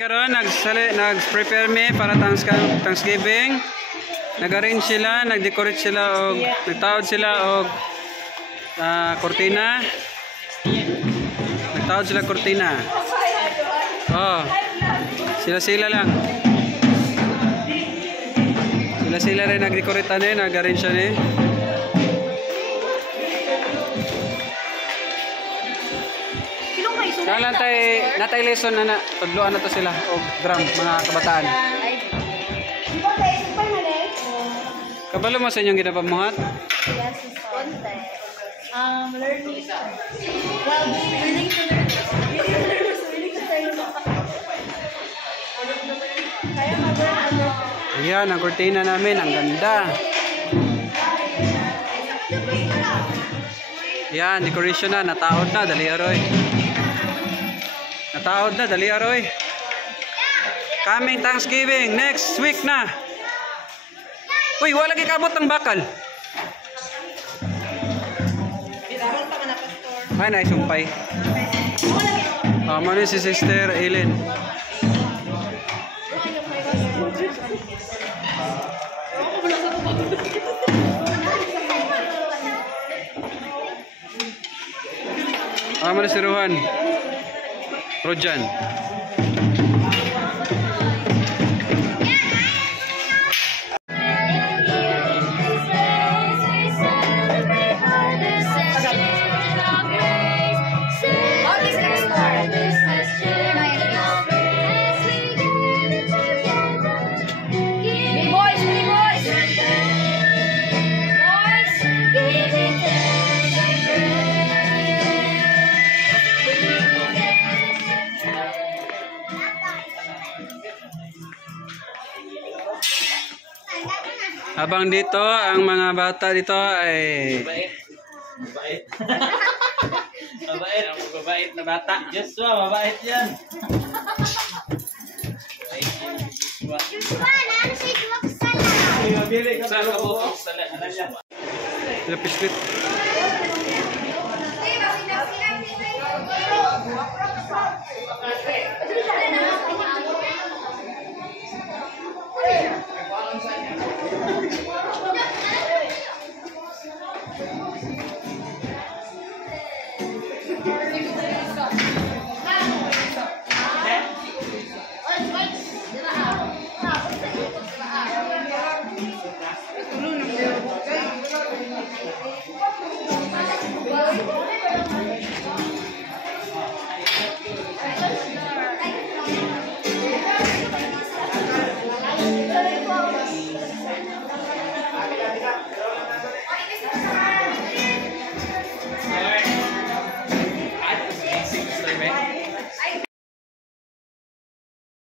Karon nag-prepare me para Thanksgiving. Nag-arrange sila, nag-decorate sila og nagtaod sila og kortina. Nagtaod sila kortina. Oh. Sila lang. Sila rin nag-decorate ani, nag-arrange ani. Kailan natay lesson na tudloan na to sila og drum mga kabataan. Kabalo mo sa inyong ginapamuhat? Yes, konti. Learning. Well, willing to learn. Willing to try kaya mag-learn. Ayan, ang kurtina namin, ang ganda. Yan, decoration na, nataod na, dali aroy. Nataod na, dali aroy. Coming Thanksgiving, next week na. Uy, wala lagi kabot ng bakal. Ay, naisumpay. Mano si Sister Eileen. Mano si Rohan. Rojan. Habang dito, ang mga bata dito ay... Mabait. Mabait. Mabait na bata. Joshua, mabait yan. Joshua, naan si Dwak Sala. Saan ka po? Sala. Sila pislit.